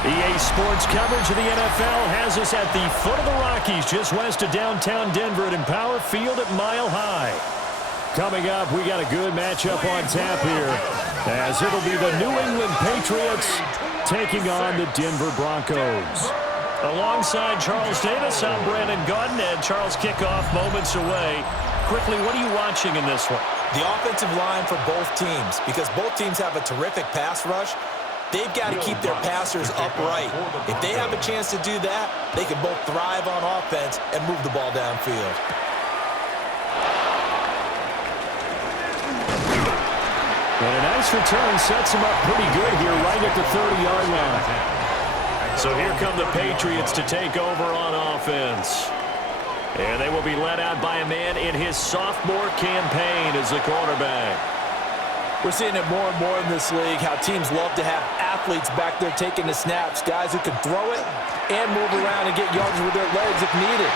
EA Sports coverage of the NFL has us at the foot of the Rockies, just west of downtown Denver at Empower Field at Mile High. Coming up, we got a good matchup on tap here, as it'll be the New England Patriots taking on the Denver Broncos. Alongside Charles Davis, I'm Brandon Gaudin, and Charles, kickoff moments away. Quickly, what are you watching in this one? The offensive line for both teams, because both teams have a terrific pass rush. They've got to keep their passers upright. If they have a chance to do that, they can both thrive on offense and move the ball downfield. And a nice return sets them up pretty good here right at the 30-yard line. So here come the Patriots to take over on offense. And they will be led out by a man in his sophomore campaign as the quarterback. We're seeing it more and more in this league, how teams love to have athletes back there taking the snaps, guys who can throw it and move around and get yards with their legs if needed.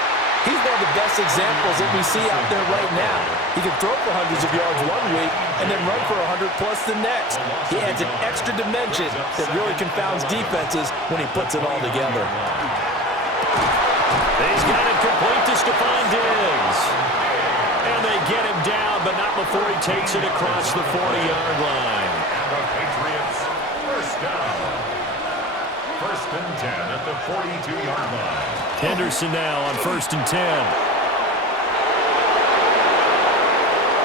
He's one of the best examples that we see out there right now. He can throw for hundreds of yards one week and then run for 100-plus the next. He adds an extra dimension that really confounds defenses when he puts it all together. He's got it complete to Stephon Diggs. And they get him down, but not before he takes it across the 40-yard line. And the Patriots, first down. First and 10 at the 42-yard line. Henderson now on first and 10.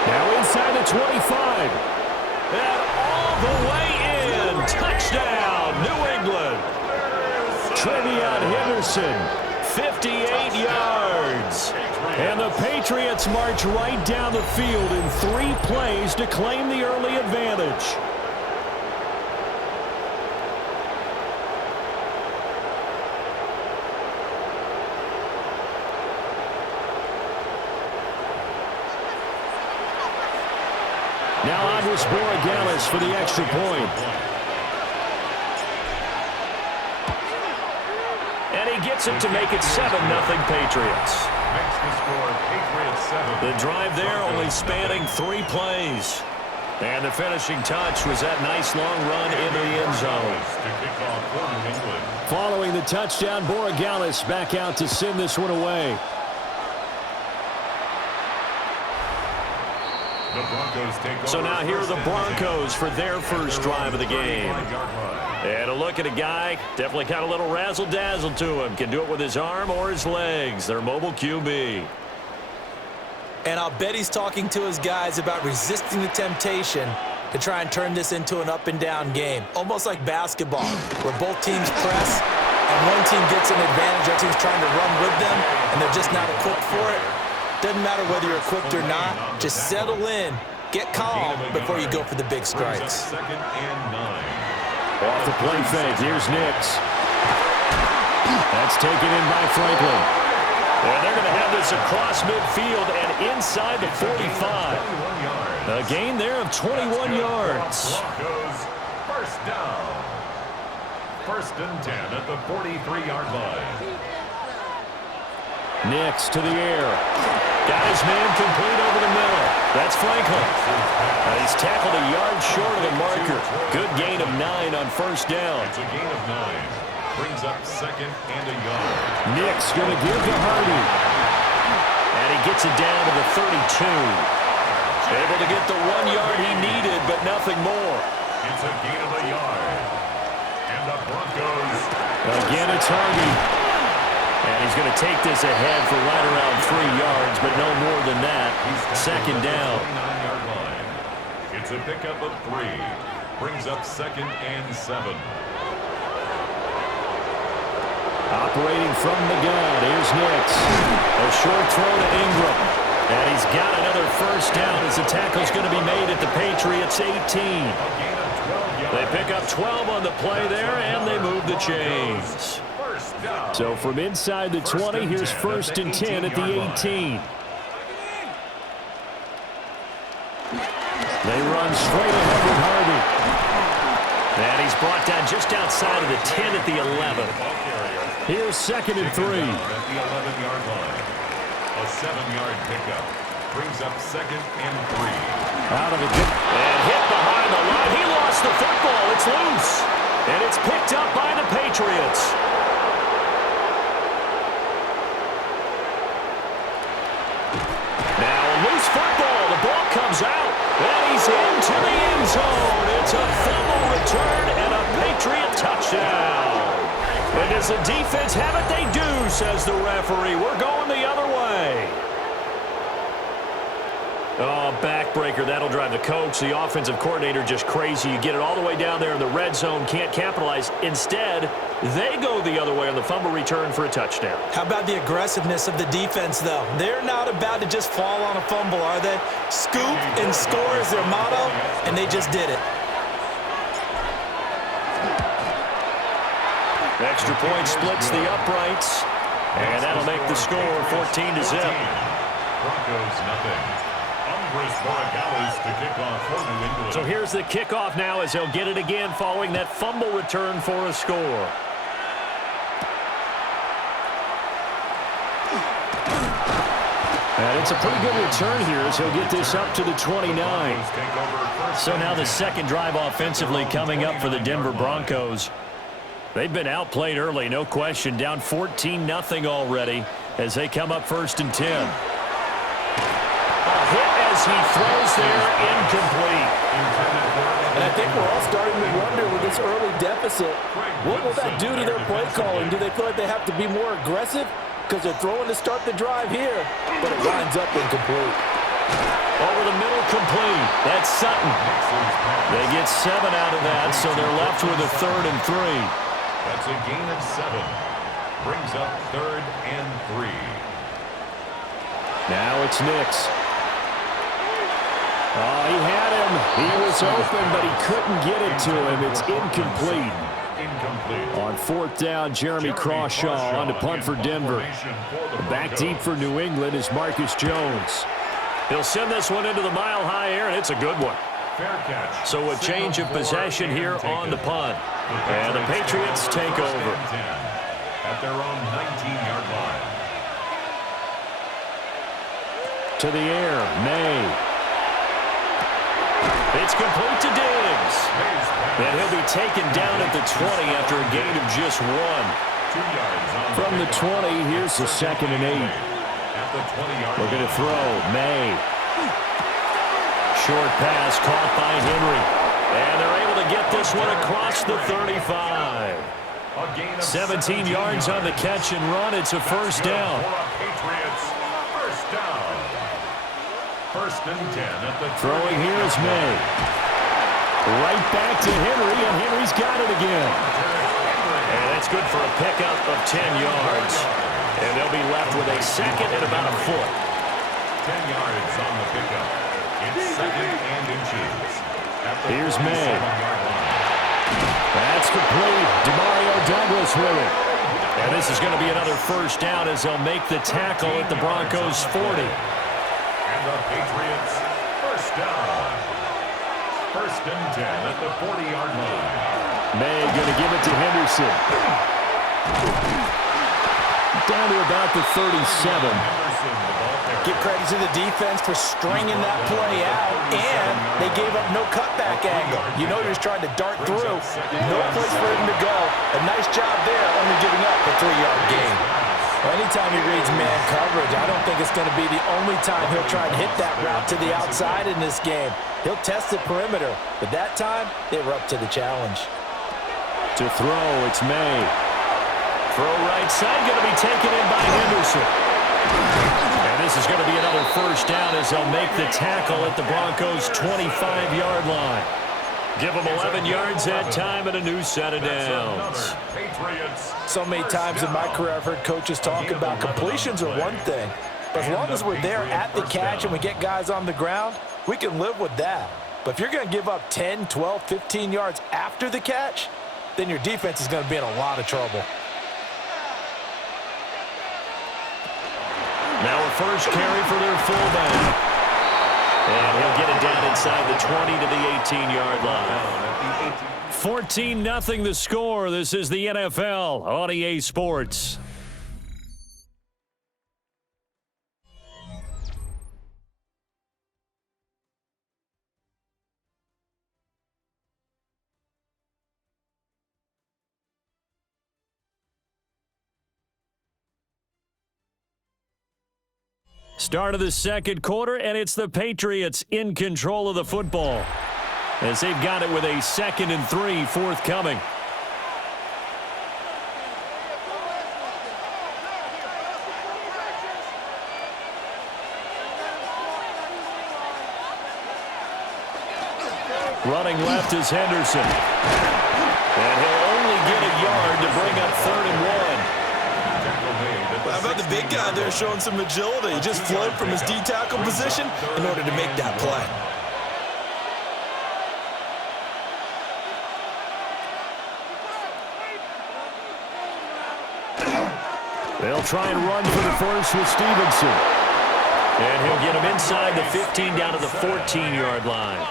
Now inside the 25. And all the way in. Touchdown, New England. Trevion Henderson, 58 yards. And the Patriots march right down the field in 3 plays to claim the early advantage. Now on was Borregales for the extra point. And he gets it to make it 7-0 Patriots. Makes the score Patriots 7. The drive there only spanning 3 plays. And the finishing touch was that nice long run into the end zone. To kick off for New England. Following the touchdown, Borregales back out to send this one away. The Broncos take over. So now here are the Broncos for their first drive of the game. And a look at a guy, definitely got a little razzle-dazzle to him. Can do it with his arm or his legs. Their mobile QB. And I'll bet he's talking to his guys about resisting the temptation to try and turn this into an up-and-down game. Almost like basketball, where both teams press, and one team gets an advantage, the other team's trying to run with them, and they're just not equipped for it. Doesn't matter whether you're equipped or not. Just settle in, get calm before you go for the big strikes. Second and 9. Off the play fake, here's Nix. That's taken in by Franklin. And they're going to have this across midfield and inside the 45. A gain there of 21 yards. Broncos, first down. First and 10 at the 43-yard line. Nix to the air. Got his man complete over the middle. That's Franklin. He's tackled a yard short of the marker. Good gain of 9 on first down. It's a gain of 9. Brings up second and a yard. Nix going to give to Hardy. And he gets it down to the 32. Able to get the 1 yard he needed, but nothing more. It's a gain of a yard. And the Broncos. Again, it's Hardy. And he's going to take this ahead for right around 3 yards, but no more than that. Second down. 29-yard line. It's a pickup of 3. Brings up second and 7. Operating from the gun, here's Nix. A short throw to Ingram. And he's got another first down as the tackle's going to be made at the Patriots' 18. They pick up 12 on the play there, and they move the chains. So from inside the 20, here's first and 10 at the 18. They run straight ahead with Hardy. And he's brought down just outside of the 10 at the 11. Here's second and 3. At the 11-yard line. A 7-yard pickup. Brings up second and 3. Out of the dip. And hit behind the line. He lost the football. It's loose. And it's picked up by the Patriots. Patriots. Now a loose football. The ball comes out, and he's into the end zone. It's a fumble return and a Patriot touchdown. And does the defense have it? They do, says the referee. We're going the other way. Oh, backbreaker. That'll drive the coach, the offensive coordinator, just crazy. You get it all the way down there in the red zone, can't capitalize. Instead, they go the other way on the fumble return for a touchdown. How about the aggressiveness of the defense, though? They're not about to just fall on a fumble, are they? Scoop and score is their motto, and they just did it. Extra point splits the uprights, and that'll make the score 14-0. Broncos nothing. To kick off for New England. So here's the kickoff now as they'll get it again following that fumble return for a score. And it's a pretty good return here as he'll get this up to the 29. So now the second drive offensively coming up for the Denver Broncos. They've been outplayed early, no question, down 14-0 already as they come up 1st and 10. Hit as he throws there, incomplete. And I think we're all starting to wonder with this early deficit, what will that do to their play calling? Do they feel like they have to be more aggressive? Because they're throwing to start the drive here, but it winds up incomplete. Over the middle, complete. That's Sutton. They get 7 out of that, so they're left with a 3rd and 3. That's a gain of 7. Brings up 3rd and 3. Now it's Nix. Oh, he had him. He was open, but he couldn't get it to him. It's incomplete. On 4th down, Jeremy Crawshaw on to punt for Denver. Back deep for New England is Marcus Jones. He'll send this one into the mile-high air, and it's a good one. So a change of possession here on the punt. And the Patriots take over. At their own 19-yard line. To the air, May. It's complete to Diggs. And he'll be taken down at the 20 after a gain of just 1. From the 20, here's the 2nd and 8. We're going to throw. May. Short pass caught by Henry. And they're able to get this one across the 35. 17 yards on the catch and run. It's a 1st down. First and 10 at the throwing here is May. Right back to Henry, and Henry's got it again. And that's good for a pickup of 10 yards. And they'll be left with a 2nd and about a foot. 10 yards on the pickup. It's 2nd and inches. Here's May. That's complete. Demario Douglas with it. And this is going to be another 1st down as they'll make the tackle at the Broncos 40. And the Patriots, 1st down. 1st and 10 at the 40-yard line. May going to give it to Henderson. Down to about the 37. Give credit to the defense for stringing that play out, and they gave up no cutback angle. You know you're just trying to dart through. No place for him to go. A nice job there, only giving up a 3-yard gain. Well, anytime he reads man coverage, I don't think it's going to be the only time he'll try and hit that route to the outside in this game. He'll test the perimeter, but that time, they were up to the challenge. To throw, it's May. Throw right side, going to be taken in by Henderson. And this is going to be another 1st down as they'll make the tackle at the Broncos' 25-yard line. Give them 11 yards that time and a new set of downs. So many times in my career I've heard coaches talk about completions are one thing, but as long as we're there at the catch and we get guys on the ground, we can live with that. But if you're going to give up 10, 12, 15 yards after the catch, then your defense is going to be in a lot of trouble. Now a 1st carry for their fullback. And he'll get it down inside the 20 to the 18-yard line. 14-0 the score. This is the NFL on EA Sports. Start of the second quarter, and it's the Patriots in control of the football as they've got it with a 2nd and 3 forthcoming. Running left is Henderson. And he'll only get a yard to bring up 3rd and 1. How about the big guy there showing some agility? He just flowed from his D-tackle position in order to make that play. They'll try and run for the first with Stevenson. And he'll get him inside the 15 down to the 14-yard line.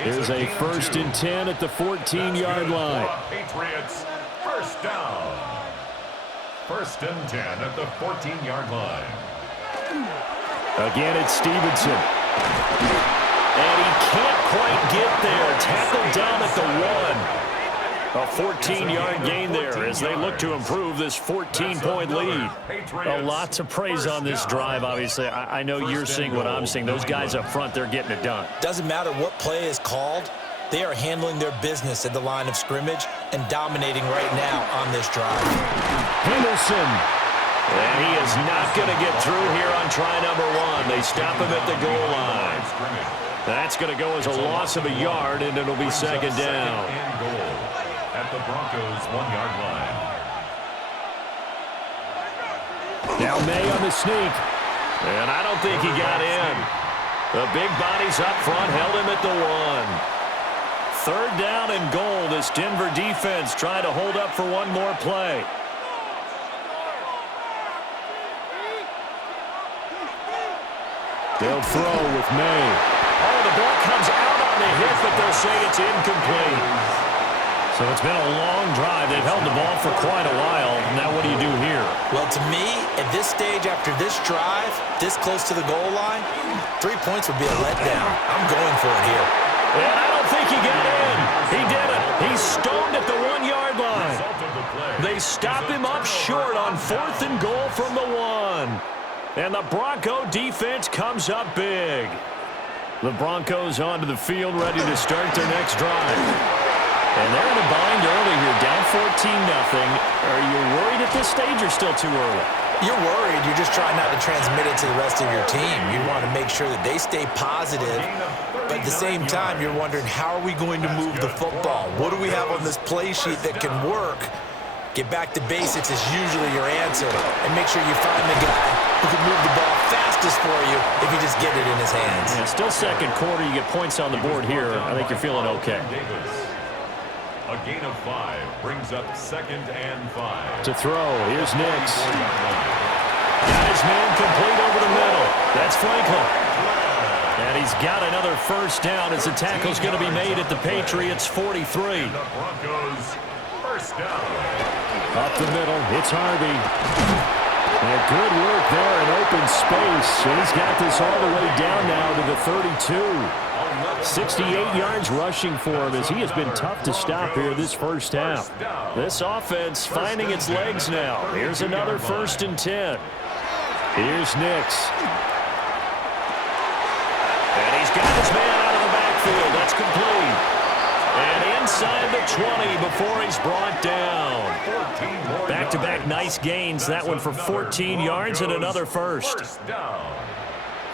Here's a 1st and 10 at the 14-yard line. Patriots, first down. 1st and 10 at the 14-yard line. Again, it's Stevenson. And he can't quite get there. Tackled down at the 1. A 14-yard gain there as they look to improve this 14-point lead. A lot to praise on this drive, obviously. I know you're seeing what I'm seeing. Those guys up front, they're getting it done. Doesn't matter what play is called. They are handling their business at the line of scrimmage and dominating right now on this drive. Henderson. And he is not going to get through here on try number 1. They stop him at the goal line. That's going to go as a loss of a yard, and it'll be 2nd down. At the Broncos 1-yard line. Now May on the sneak. And I don't think he got in. The big bodies up front held him at the 1. 3rd down and goal. This Denver defense trying to hold up for one more play. They'll throw with May. Oh, the ball comes out on the hit, but they'll say it's incomplete. So it's been a long drive. They've held the ball for quite a while. Now what do you do here? Well, to me, at this stage after this drive, this close to the goal line, 3 points would be a letdown. I'm going for it here. And I don't think he got in. He did it. He's stoned at the 1-yard line. They stop him up short on 4th and goal from the 1. And the Bronco defense comes up big. The Broncos onto the field ready to start their next drive. And they're in a bind early here, down 14-0. Are you worried at this stage or still too early? You're worried. You're just trying not to transmit it to the rest of your team. You want to make sure that they stay positive. But at the same time, you're wondering, how are we going to move the football? What do we have on this play sheet that can work? Get back to basics is usually your answer. And make sure you find the guy who can move the ball fastest for you if you just get it in his hands. Yeah, still second quarter. You get points on the board here. I think you're feeling okay. A gain of 5 brings up 2nd and 5. To throw, here's Nix. Got his man complete over the middle. That's Franklin. And he's got another 1st down as the tackle's going to be made at the Patriots 43. The Broncos, 1st down. Up the middle, it's Harvey. And good work there in open space. And he's got this all the way down now to the 32. 68 yards rushing for him as he has been tough to stop here this first half. This offense finding its legs now. Here's another 1st and 10. Here's Nix. And he's got his man out of the backfield. That's complete. And inside the 20 before he's brought down. Back-to-back nice gains. That one for 14 yards and another 1st. 1st down.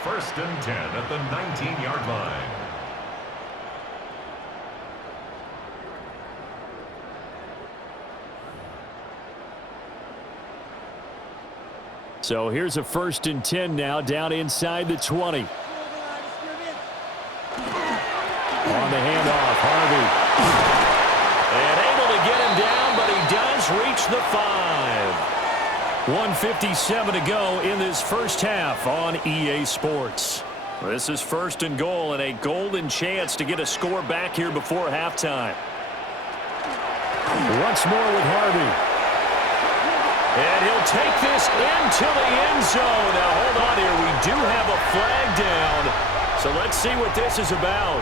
1st and 10 at the 19-yard line. So here's a 1st and 10 now down inside the 20. On the handoff, Harvey. And able to get him down, but he does reach the 5. 1:57 to go in this first half on EA Sports. This is 1st and goal and a golden chance to get a score back here before halftime. Once more with Harvey. And he'll take this into the end zone. Now, hold on here. We do have a flag down. So let's see what this is about.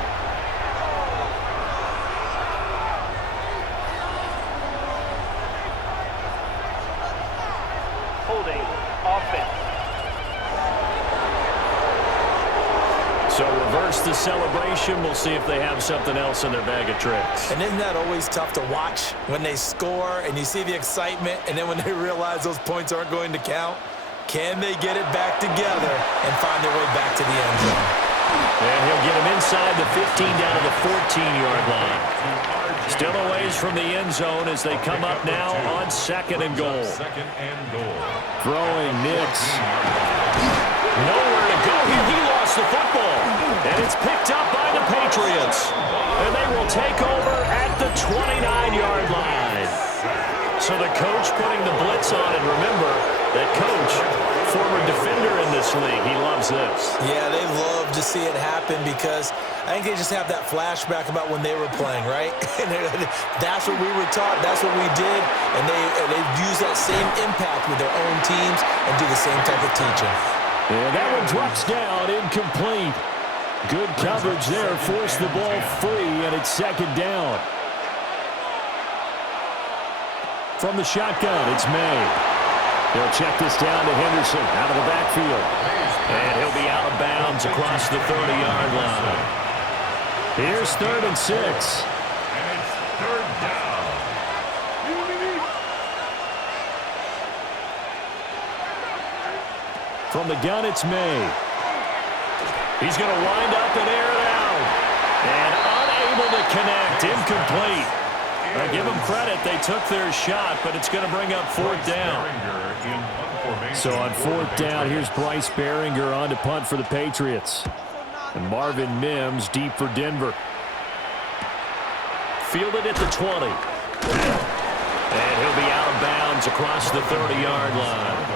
Holding offense. starts the celebration. We'll see if they have something else in their bag of tricks. And isn't that always tough to watch when they score and you see the excitement, and then when they realize those points aren't going to count? Can they get it back together and find their way back to the end zone? And he'll get him inside the 15 down to the 14-yard line. Still a ways from the end zone as they come up now on 2nd and goal. Throwing Nix. Nowhere to go here. He lost the football. And it's picked up by the Patriots. And they will take over at the 29-yard line. So the coach putting the blitz on. And remember, that coach, former defender in this league, he loves this. Yeah, they love to see it happen because I think they just have that flashback about when they were playing, right? That's what we were taught. That's what we did. And they use that same impact with their own teams and do the same type of teaching. And that one drops down, incomplete. Good coverage there, forced the ball free, and it's 2nd down. From the shotgun, it's May. They'll check this down to Henderson out of the backfield. And he'll be out of bounds across the 30-yard line. Here's 3rd and 6. And it's 3rd down. From the gun, it's May. He's going to wind up and air it out. And unable to connect. Incomplete. I give them credit. They took their shot, but it's going to bring up 4th down. So on 4th down, here's Bryce Behringer on to punt for the Patriots. And Marvin Mims deep for Denver. Fielded at the 20. And he'll be out of bounds across the 30-yard line.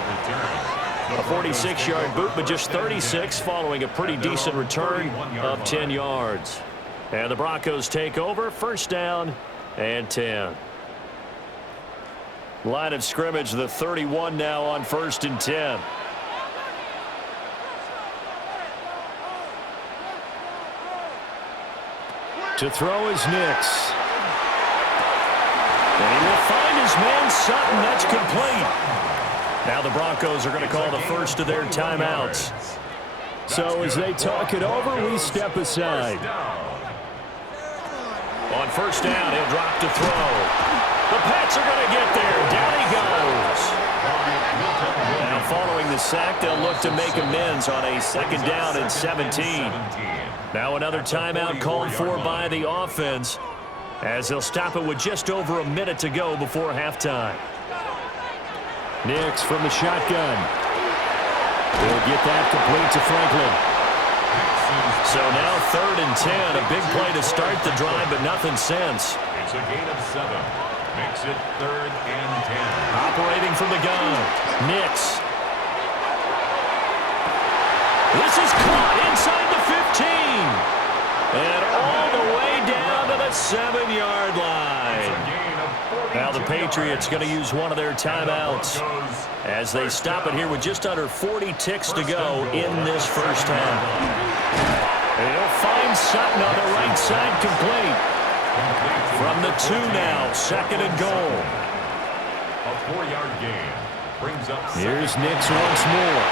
A 46-yard boot, but just 36 following a pretty decent return of 10 yards. And the Broncos take over, 1st down and 10. Line of scrimmage, the 31 now on 1st and 10. To throw is Nix. And he will find his man Sutton. That's complete. Now the Broncos are going to call the first of their timeouts. So as they talk it over, we step aside. On 1st down, he'll drop to throw. The Pats are going to get there. Down he goes. Now following the sack, they'll look to make amends on a 2nd down and 17. Now another timeout called for by the offense as they'll stop it with just over a minute to go before halftime. Nix from the shotgun. They'll get that complete to Franklin. So now 3rd and 10. A big play to start the drive, but nothing since. It's a gain of 7. Makes it 3rd and 10. Operating from the gun. Nix. This is caught inside the 15. And all the way down to the 7-yard line. Now the Patriots going to use one of their timeouts as they stop it here with just under 40 ticks to go in this 1st half. And he'll find Sutton on the right side complete. From the 2 now, 2nd and goal. A 4-yard gain brings up. Here's Nix once more.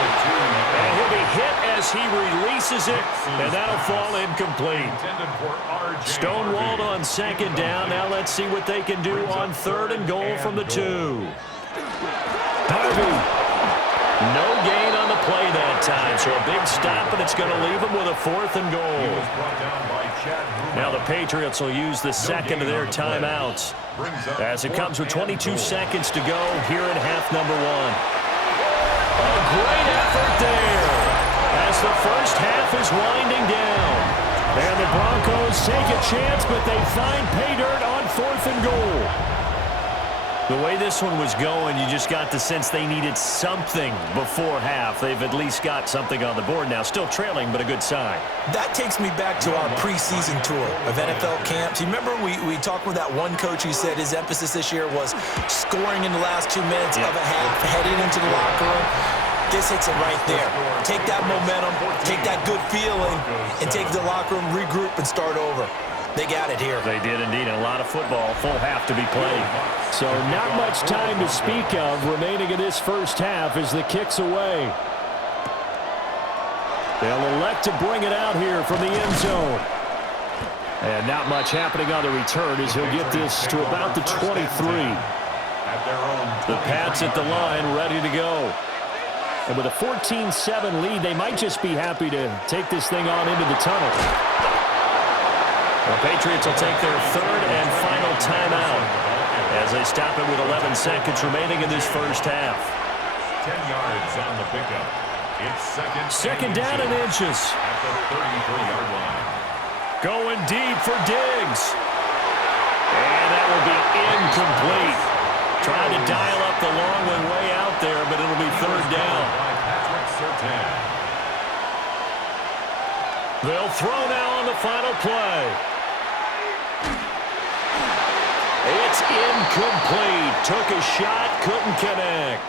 And he'll be hit as he releases it, and that'll fall incomplete. Stonewalled on 2nd down. Now let's see what they can do on 3rd and goal from the 2. Harvey. No gain on the play that time, so a big stop, and it's going to leave him with a 4th and goal. Now the Patriots will use the 2nd of their timeouts as it comes with 22 seconds to go here in half number 1. A great effort there as the 1st half is winding down. And the Broncos take a chance, but they find pay dirt on 4th and goal. The way this one was going, you just got the sense they needed something before half. They've at least got something on the board now. Still trailing, but a good sign. That takes me back to our preseason tour of NFL camps. You remember we talked with that one coach who said his emphasis this year was scoring in the last 2 minutes of a half, heading into the locker room. This hits it right there. Take that momentum, take that good feeling, and take the locker room, regroup, and start over. They got it here. They did indeed. A lot of football, full half to be played. So not much time to speak of remaining in this 1st half as the kick's away. They'll elect to bring it out here from the end zone. And not much happening on the return as he'll get this to about the 23. The Pats at the line, ready to go. And with a 14-7 lead, they might just be happy to take this thing on into the tunnel. The Patriots will take their third and final timeout as they stop it with 11 seconds remaining in this first half. 10 yards on the pickup. It's second down and inches. At the 33-yard line. Going deep for Diggs. And that will be incomplete. Trying to dial up the long one way out there, but it'll be third down. They'll throw now on the final play. It's incomplete. Took a shot, couldn't connect.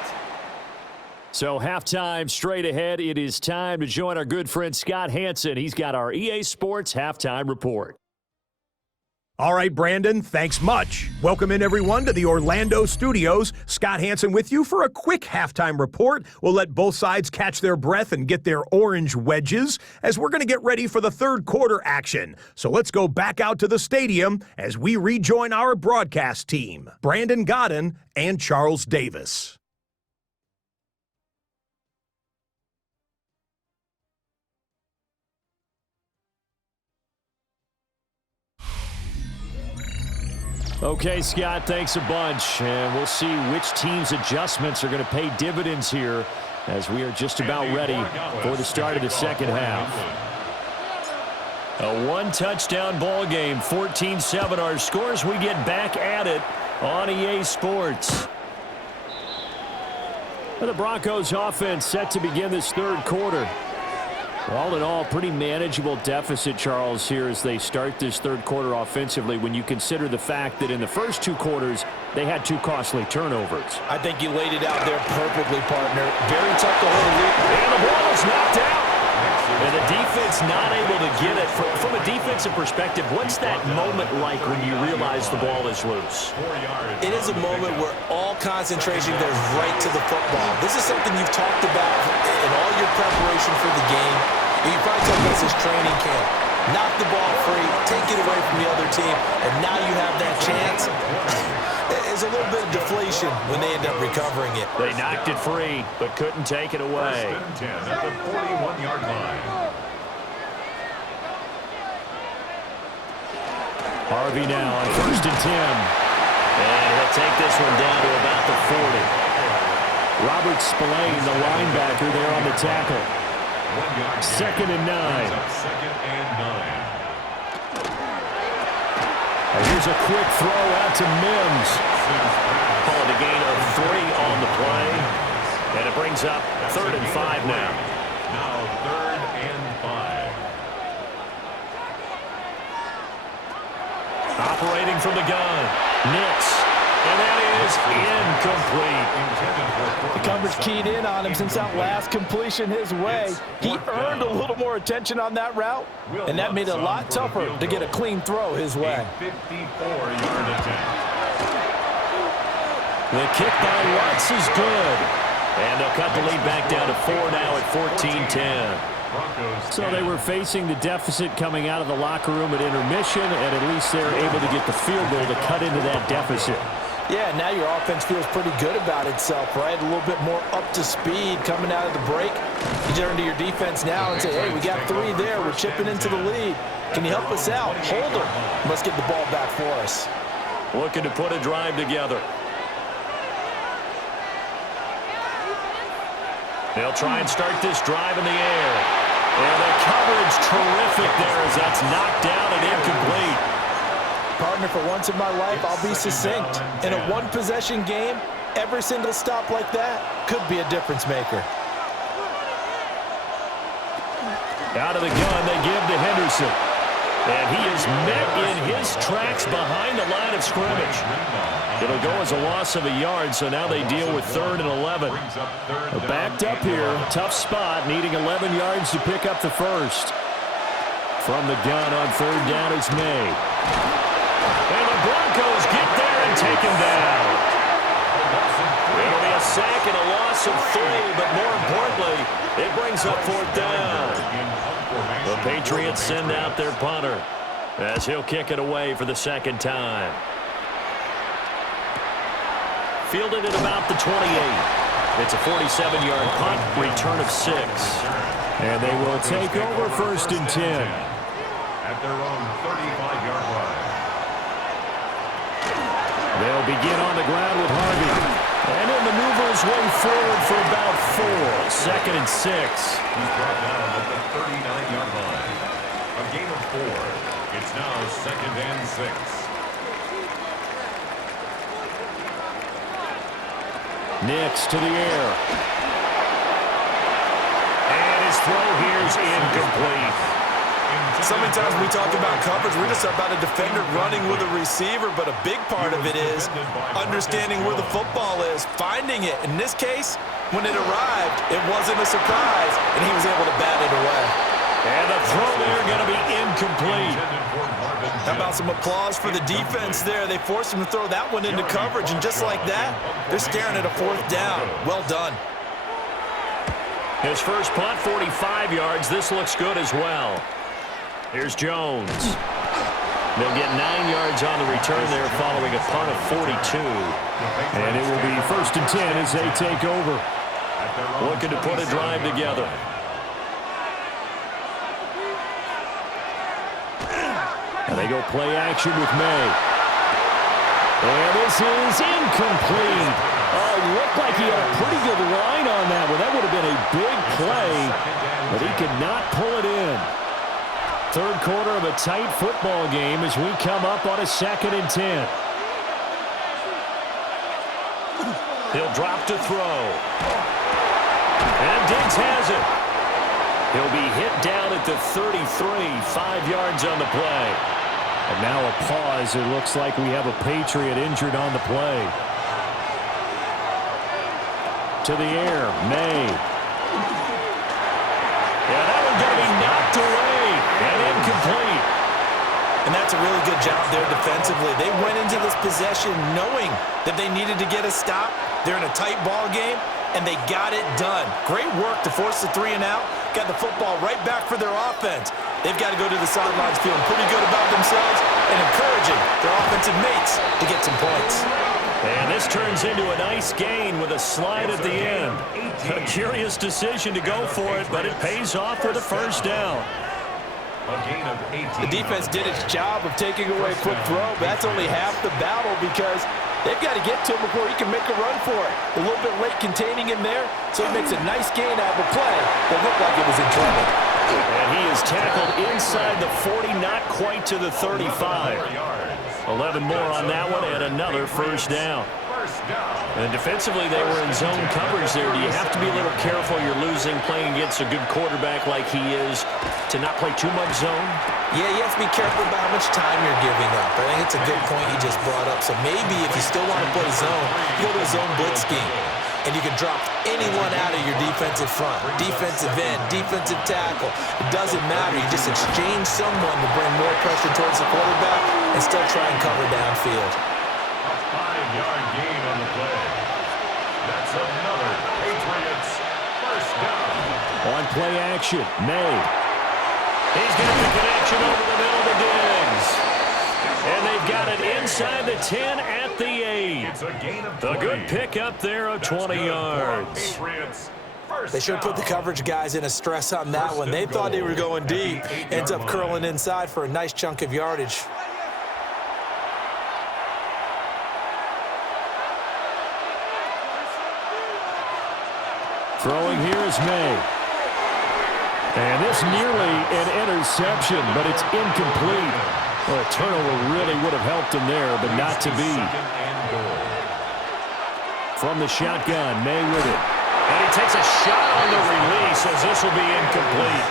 So halftime straight ahead. It is time to join our good friend Scott Hanson. He's got our EA Sports halftime report. All right, Brandon, thanks much. Welcome in, everyone, to the Orlando studios. Scott Hanson with you for a quick halftime report. We'll let both sides catch their breath and get their orange wedges as we're going to get ready for the third quarter action. So let's go back out to the stadium as we rejoin our broadcast team, Brandon Godden and Charles Davis. Okay, Scott, thanks a bunch. And we'll see which team's adjustments are going to pay dividends here as we are just about ready for the start of the second half. A one-touchdown ball game, 14-7 our scores. We get back at it on EA Sports. The Broncos offense set to begin this third quarter. All in all, pretty manageable deficit, Charles, here as they start this third quarter offensively when you consider the fact that in the first two quarters, they had two costly turnovers. I think you laid it out there perfectly, partner. Very tough to hold a lead. And the ball is knocked out. And the defense not able to get it. From a defensive perspective, what's that moment like when you realize the ball is loose? It is a moment where all concentration goes right to the football. This is something you've talked about in all your preparation for the game. You probably talked about this training camp. Knock the ball free, take it away from the other team, and now you have that chance. There's a little bit of deflation when they end up recovering it. They knocked it free, but couldn't take it away. First and 10 at the 41-yard line. Harvey now on first and 10. And he'll take this one down to about the 40. Robert Spillane, the linebacker, there on the tackle. 1 yard. Second and 9. Second and 9. And here's a quick throw out to Mims. Called a gain of 3 on the play. And it brings up third and 5 now. Now third and 5. Operating from the gun. Nix. And that is incomplete. The coverage keyed in on him since that last completion his way. He earned a little more attention on that route, and that made it a lot tougher to get a clean throw his way. 54-yard attempt. The kick by Lutz is good. And they'll cut the lead back down to 4 now at 14-10. So they were facing the deficit coming out of the locker room at intermission, and at least they're able to get the field goal to cut into that deficit. Yeah, now your offense feels pretty good about itself, right? A little bit more up to speed coming out of the break. You turn to your defense now and say, hey, we got 3 there. We're chipping into the lead. Can you help us out? Hold them. Let's get the ball back for us. Looking to put a drive together. They'll try and start this drive in the air. And the coverage terrific there as that's knocked down and incomplete. Partner, for once in my life, I'll be succinct. In a one-possession game, every single stop like that could be a difference maker. Out of the gun, they give to Henderson. And he is met in his tracks behind the line of scrimmage. It'll go as a loss of a yard, so now they deal with third and 11. Backed up here, tough spot, needing 11 yards to pick up the first. From the gun on third down, it's made. And the Broncos get there and take him down. It'll be a sack and a loss of 3, but more importantly, It brings up fourth down. The Patriots send out their punter as he'll kick it away for the second time. Fielded at about the 28. It's a 47-yard punt, return of 6. And they will take over first and 10. At their own 35-yard line. They'll begin on the ground with Harvey. And he'll maneuver his way forward for about 4. Second and 6. He's brought down at the 39-yard line. A gain of 4. It's now second and 6. Nix to the air. And his throw here's incomplete. So many times we talk about coverage, we're just about a defender running with a receiver, but a big part of it is understanding where the football is, finding it. In this case, when it arrived, it wasn't a surprise, and he was able to bat it away. And the throw there going to be incomplete. How about some applause for the defense there? They forced him to throw that one into coverage, and just like that, they're staring at a fourth down. Well done. His first punt, 45 yards. This looks good as well. Here's Jones. They'll get 9 yards on the return there following a punt of 42. And it will be first and 10 as they take over. Looking to put a drive together. And they go play action with May. And this is incomplete. Oh, it looked like he had a pretty good line on that one. That would have been a big play, but he could not pull it in. Third quarter of a tight football game as we come up on a second and 10. He'll drop to throw. And Diggs has it. He'll be hit down at the 33, 5 yards on the play. And now a pause. It looks like we have a Patriot injured on the play. To the air, May. Yeah, that one's going to be knocked away and incomplete. And that's a really good job there defensively. They went into this possession knowing that they needed to get a stop. They're in a tight ball game, and they got it done. Great work to force the 3 and out. Got the football right back for their offense. They've got to go to the sidelines feeling pretty good about themselves and encouraging their offensive mates to get some points. And this turns into a nice gain with a slide at the end. A curious decision to go for it, but it pays off with a first down. A gain of 18. The defense did its job of taking away a quick throw, but that's only half the battle because they've got to get to him before he can make a run for it. A little bit late containing him there, so he makes a nice gain out of the play that looked like it was in trouble. And he is tackled inside the 40, not quite to the 35. 11 more on that one and another first down. And defensively, they were in zone coverage there. Do you have to be a little careful? You're losing, playing against a good quarterback like he is, to not play too much zone? Yeah, you have to be careful about how much time you're giving up. I think it's a good point you just brought up. So maybe if you still want to play zone, you go to a zone blitz scheme. And you can drop anyone out of your defensive front, defensive end, defensive tackle. It doesn't matter. You just exchange someone to bring more pressure towards the quarterback and still try and cover downfield. A 5-yard gain on the play. That's another Patriots first down. On play action, May. He's got the connection over the middle to Diggs. And they've got it inside the 10 at the 8. It's a gain of 20. The good pickup there of 20 yards. They should have put the coverage guys in a stress on that one. They thought they were going deep. Ends up curling inside for a nice chunk of yardage. Throwing here is May. And this nearly an interception, but it's incomplete. Well, a turnover really would have helped him there, but not to be. From the shotgun, May with it. And he takes a shot on the release as this will be incomplete.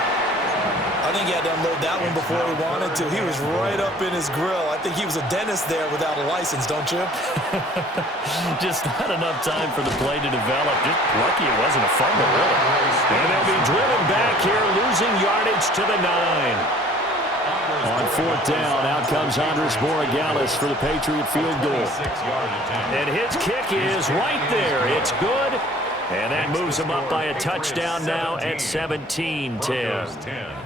I think he had to unload that one before he wanted to. He was right up in his grill. I think he was a dentist there without a license, don't you? Just not enough time for the play to develop. Just lucky it wasn't a fumble, really. And they'll be driven back here, losing yardage to the 9. On fourth down, out comes Andres Borregales for the Patriot field goal. And his kick is right there. It's good. And that moves them up by a touchdown now at 17-10.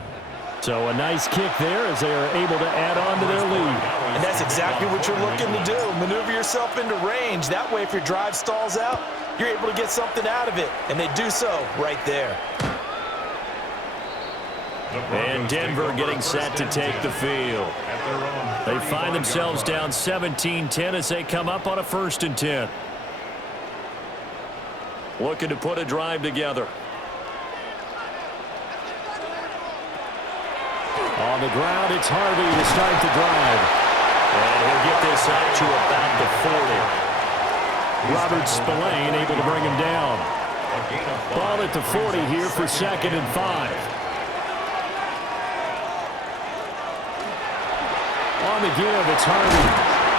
So a nice kick there as they are able to add on to their lead. And that's exactly what you're looking to do. Maneuver yourself into range. That way, if your drive stalls out, you're able to get something out of it. And they do so right there. And Denver getting set to take the field. They find themselves down 17-10 as they come up on a 1st and 10. Looking to put a drive together. On the ground, it's Harvey to start the drive. And he'll get this out to about the 40. Robert Spillane able to bring him down. Ball at the 40 here for 2nd and 5. On the give, it's Harvey.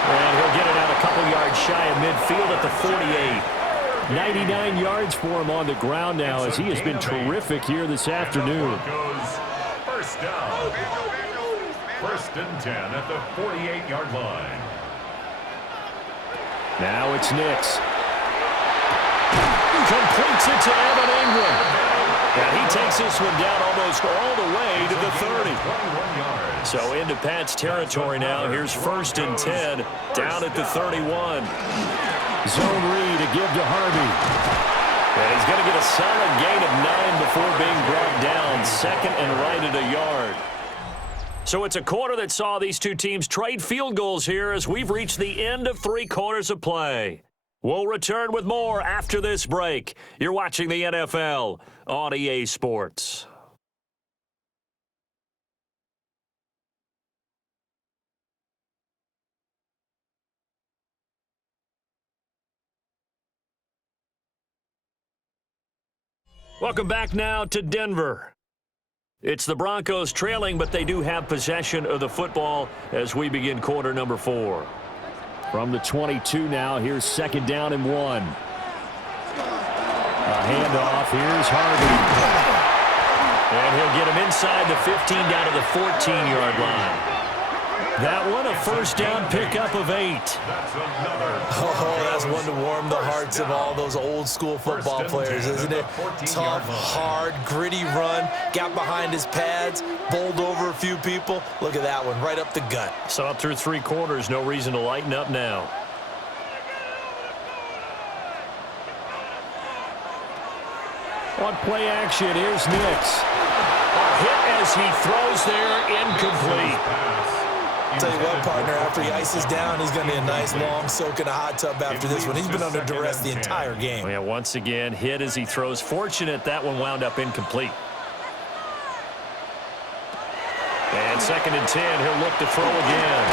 And he'll get it out a couple yards shy of midfield at the 48. 99 yards for him on the ground now as he has been terrific here this afternoon. First down. 1st and 10 at the 48-yard line. Now it's Nix. Completes it to Evan Ingram. And he takes this one down almost all the way to the 30. So into Pat's territory now. Here's 1st and 10 down at the 31. Zone read to give to Harvey. And he's going to get a solid gain of 9 before being brought down. 2nd and right at a yard. So it's a quarter that saw these two teams trade field goals here as we've reached the end of 3 quarters of play. We'll return with more after this break. You're watching the NFL on EA Sports. Welcome back now to Denver. It's the Broncos trailing, but they do have possession of the football as we begin quarter number 4. From the 22 now, here's 2nd down and 1. A handoff, here's Harvey. And he'll get him inside the 15 down to the 14-yard line. That one, a 1st down pickup of 8. Oh, that's one to warm the hearts of all those old-school football players, isn't it? Tough, hard, gritty run, got behind his pads, bowled over a few people. Look at that one, right up the gut. So up through 3 quarters, no reason to lighten up now. On play action, here's Nix. A hit as he throws there, incomplete. Tell you what, partner, after he ices down, he's going to be a nice long soak in a hot tub after this one. He's been under duress the entire game. Yeah, once again, hit as he throws. Fortunate that one wound up incomplete. And 2nd and 10, he'll look to throw again.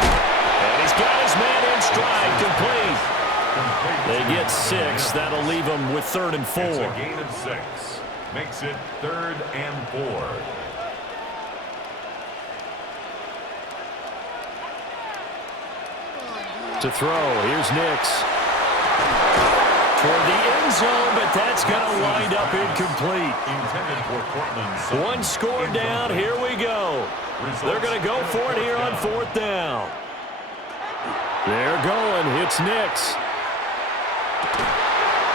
And he's got his man in stride, complete. They get 6. That'll leave them with 3rd and 4. It's a gain of 6. Makes it 3rd and 4. To throw, here's Nix. Toward the end zone, but that's going to wind up incomplete. Intended for Portland. 1 score down, here we go. They're going to go for it here on 4th down. They're going, it's Nix.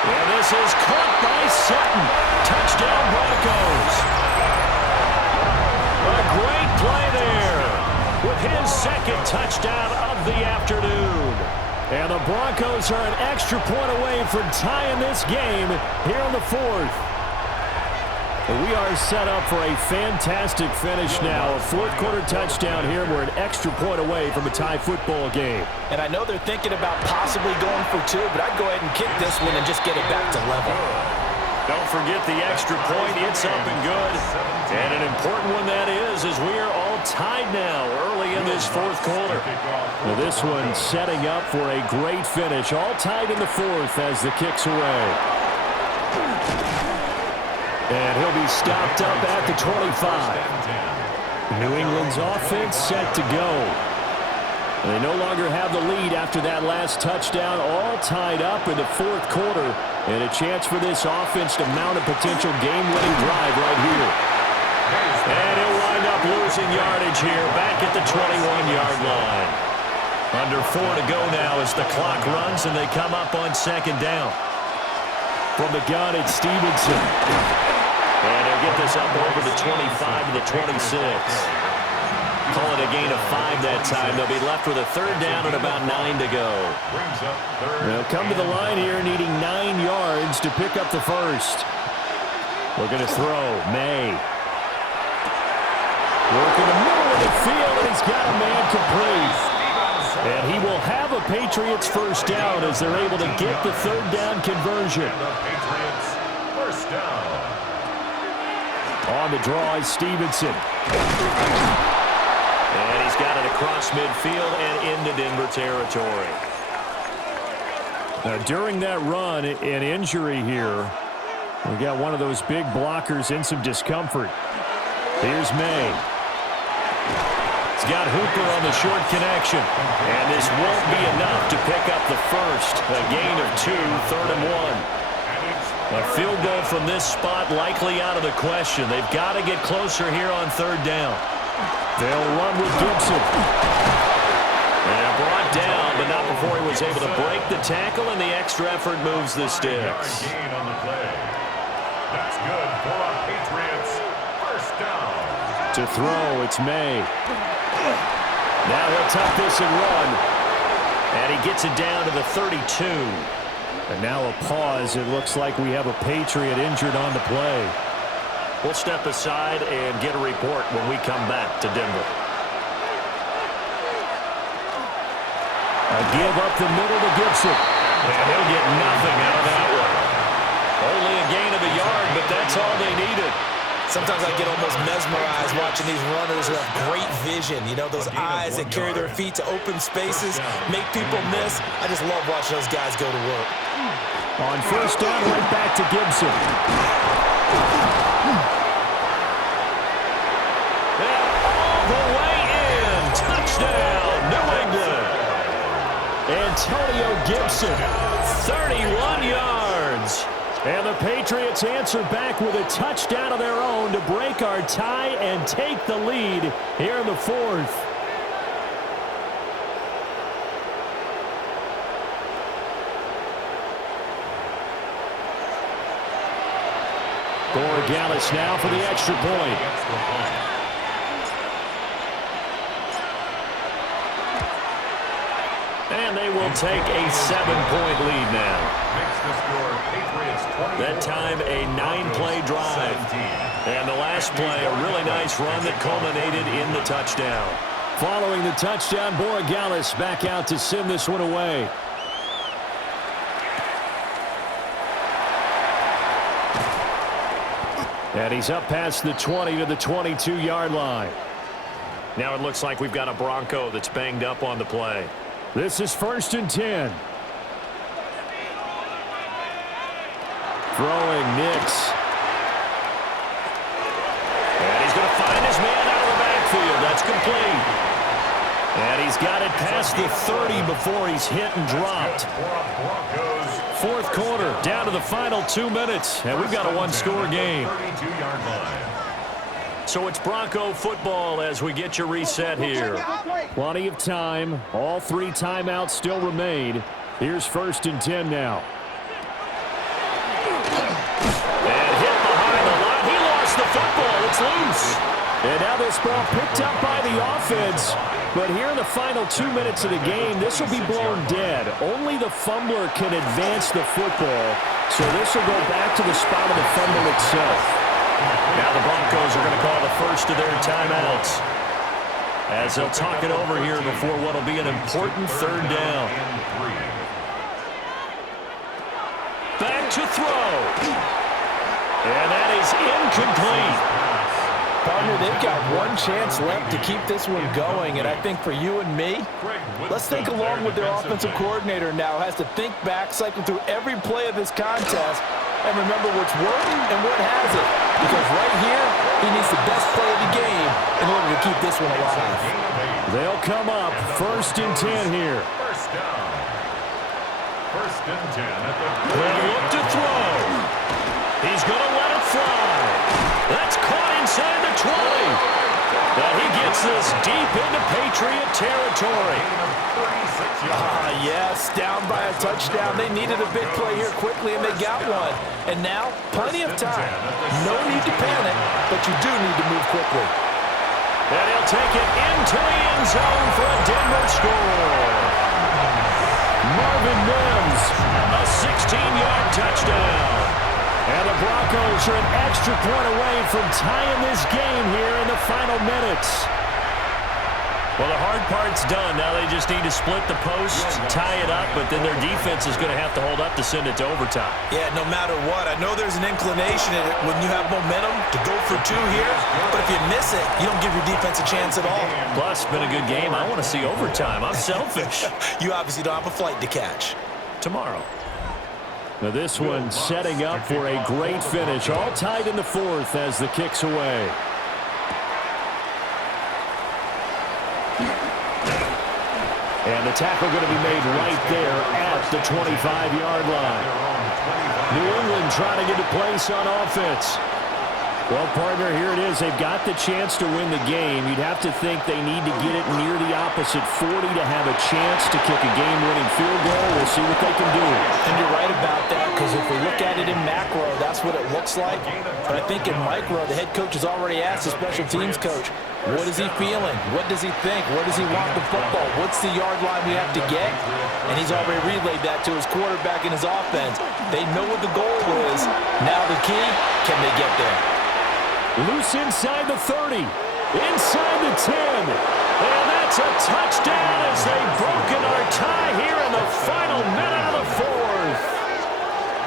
And this is caught by Sutton. Touchdown Broncos. A great play there with his 2nd touchdown of the afternoon. And the Broncos are an extra point away from tying this game here in the 4th. We are set up for a fantastic finish now. A 4th quarter touchdown here. We're an extra point away from a tie football game. And I know they're thinking about possibly going for 2, but I'd go ahead and kick this one and just get it back to level. Don't forget the extra point. It's up and good. And an important one that is, as we are all tied now early in this 4th quarter. Now this one setting up for a great finish. All tied in the 4th as the kick's away. And he'll be stopped up at the 25. New England's offense set to go. They no longer have the lead after that last touchdown, all tied up in the 4th quarter. And a chance for this offense to mount a potential game-winning drive right here. And he'll wind up losing yardage here back at the 21-yard line. Under 4 to go now as the clock runs and they come up on 2nd down. From the gun, it's Stevenson. And they'll get this up over the 25 to the 26. Call it a gain of 5 that time. They'll be left with a third down and about 9 to go. They'll come to the line here needing 9 yards to pick up the first. Looking to throw. May. Working the middle of the field, and he's got a man complete. And he will have a Patriots first down as they're able to get the third down conversion. Patriots first down. On the draw is Stevenson. And he's got it across midfield and into Denver territory. Now, during that run, an injury here. We got one of those big blockers in some discomfort. Here's May. He's got Hooper on the short connection. And this won't be enough to pick up the first. A gain of 2, 3rd and 1. A field goal from this spot likely out of the question. They've got to get closer here on third down. They'll run with Gibson. And brought down, but not before he was able to break the tackle, and the extra effort moves the sticks. Gain on the play. That's good for a Patriots first down. To throw, it's May. Now he'll tuck this and run. And he gets it down to the 32. And now a pause. It looks like we have a Patriot injured on the play. We'll step aside and get a report when we come back to Denver. A give up the middle to Gibson. And he'll get nothing out of that one. Only a gain of a yard, but that's all they needed. Sometimes I get almost mesmerized watching these runners who have great vision. You know, those eyes that carry their feet to open spaces, make people miss. I just love watching those guys go to work. On first down, right back to Gibson. And all the way in. Touchdown, New England. Antonio Gibson, 31 yards. And the Patriots answer back with a touchdown of their own to break our tie and take the lead here in the fourth. Borregales now for the extra point. And they will take a 7-point lead now. That time a 9-play drive. And the last play, a really nice run that culminated in the touchdown. Following the touchdown, Borregales back out to send this one away. And he's up past the 20 to the 22-yard line. Now it looks like we've got a Bronco that's banged up on the play. This is 1st and 10. Throwing Nix. And he's going to find his man out of the backfield. That's complete. And he's got it past the 30 before he's hit and dropped. Fourth quarter, down to the final 2 minutes. And we've got a one-score game. So it's Bronco football as we get your reset here. Plenty of time. All 3 timeouts still remain. Here's 1st and 10 now. And hit behind the line. He lost the football. It's loose. And now this ball picked up by the offense. But here in the final 2 minutes of the game, this will be blown dead. Only the fumbler can advance the football. So this will go back to the spot of the fumble itself. Now the Broncos are going to call the first of their timeouts as they'll talk it over here before what will be an important third down. Back to throw. And that is incomplete. Partner, they've got one chance left to keep this one going, and I think for you and me, let's think along with their offensive coordinator now. Has to think back, cycle through every play of this contest, and remember what's worked and what hasn't. Because right here, he needs the best play of the game in order to keep this one alive. They'll come up 1st and 10 here. First down. 1st and 10 at the... They'll look to throw. He's going to let it fly. That's caught inside the 20. But he gets gets this deep into Patriot territory. Yes, down by a touchdown. They needed a big play here quickly, and they got one. And now, plenty of time. No need to panic, but you do need to move quickly. And he'll take it into the end zone for a Denver score. Marvin Mims, a 16-yard touchdown. And the Broncos are an extra point away from tying this game here in the final minutes. Well, the hard part's done. Now they just need to split the post, tie it up, but then their defense is going to have to hold up to send it to overtime. Yeah, no matter what. I know there's an inclination in it when you have momentum to go for two here, but if you miss it, you don't give your defense a chance at all. Plus, it's been a good game. I want to see overtime. I'm selfish. You obviously don't have a flight to catch. Tomorrow. Now this one setting up for a great finish. All tied in the fourth as the kick's away. And the tackle going to be made right there at the 25-yard line. New England trying to get a place on offense. Well, partner, here it is. They've got the chance to win the game. You'd have to think they need to get it near the opposite 40 to have a chance to kick a game-winning field goal. We'll see what they can do. And you're right about that, because if we look at it in macro, that's what it looks like. But I think in micro, the head coach has already asked the special teams coach, what is he feeling? What does he think? Where does he want the football? What's the yard line we have to get? And he's already relayed that to his quarterback and his offense. They know what the goal is. Now the key, can they get there? Loose inside the 30, inside the 10, and that's a touchdown as they've broken our tie here in the final minute of the fourth.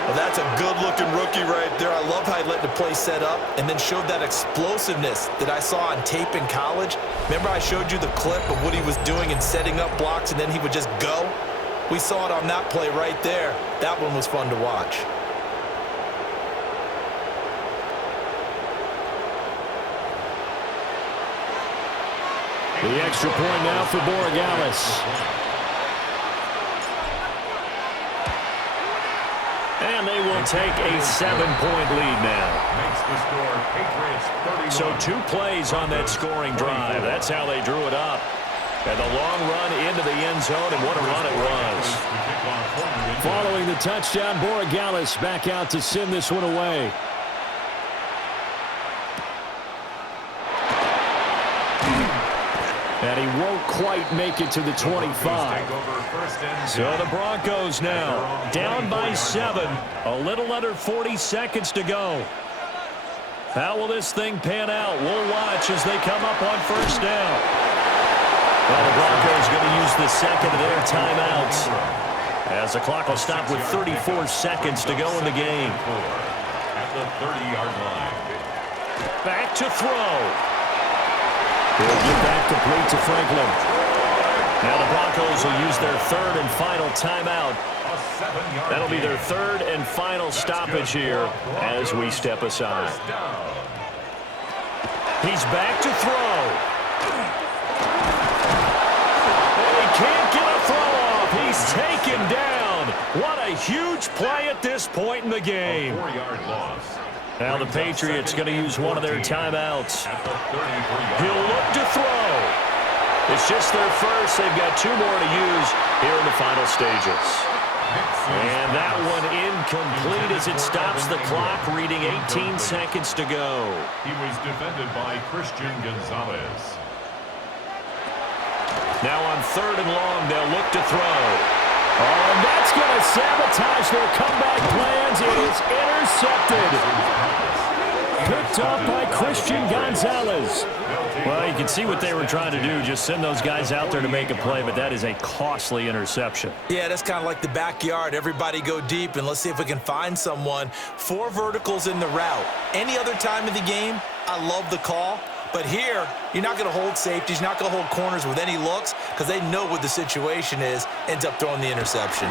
Well, that's a good-looking rookie right there. I love how he let the play set up and then showed that explosiveness that I saw on tape in college. Remember I showed you the clip of what he was doing and setting up blocks, and then he would just go? We saw it on that play right there. That one was fun to watch. The extra point now for Borregales. And they will take a 7-point lead now. Makes the score Patriots 31. So 2 plays on that scoring drive. That's how they drew it up. And the long run into the end zone, and what a run it was. Following the touchdown, Borregales back out to send this one away. And he won't quite make it to the 25. So the Broncos now down by 7. A little under 40 seconds to go. How will this thing pan out? We'll watch as they come up on first down. Well, the Broncos going to use the second of their timeouts, as the clock will stop with 34 seconds to go in the game. At the 30-yard line. Back to throw. He'll get back complete to Franklin. Now the Broncos will use their third and final timeout. That'll be their third and final stoppage here as we step aside. He's back to throw. And he can't get a throw off. He's taken down. What a huge play at this point in the game. 4-yard loss. Now the Patriots going to use one of their timeouts. He'll look to throw. It's just their first. They've got 2 more to use here in the final stages. And that one incomplete as it stops the clock, reading 18 seconds to go. He was defended by Christian Gonzalez. Now on 3rd and long, they'll look to throw. Oh, and that's going to sabotage their comeback plans. It is intercepted. Picked up by Christian Gonzalez. Well, you can see what they were trying to do, just send those guys out there to make a play, but that is a costly interception. Yeah, that's kind of like the backyard. Everybody go deep, and let's see if we can find someone. 4 verticals in the route. Any other time of the game, I love the call. But here, you're not going to hold safeties, you're not going to hold corners with any looks because they know what the situation is, ends up throwing the interception.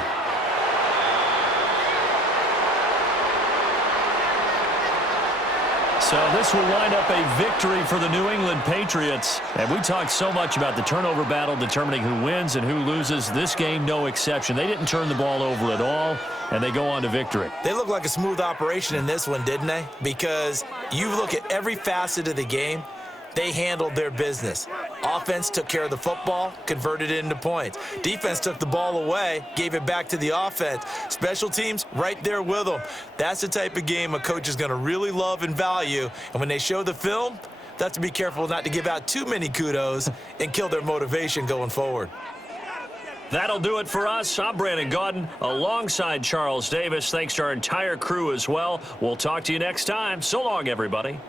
So this will wind up a victory for the New England Patriots. And we talked so much about the turnover battle determining who wins and who loses. This game, no exception. They didn't turn the ball over at all, and they go on to victory. They look like a smooth operation in this one, didn't they? Because you look at every facet of the game, they handled their business. Offense took care of the football, converted it into points. Defense took the ball away, gave it back to the offense. Special teams, right there with them. That's the type of game a coach is going to really love and value. And when they show the film, they have to be careful not to give out too many kudos and kill their motivation going forward. That'll do it for us. I'm Brandon Gaudin alongside Charles Davis. Thanks to our entire crew as well. We'll talk to you next time. So long, everybody.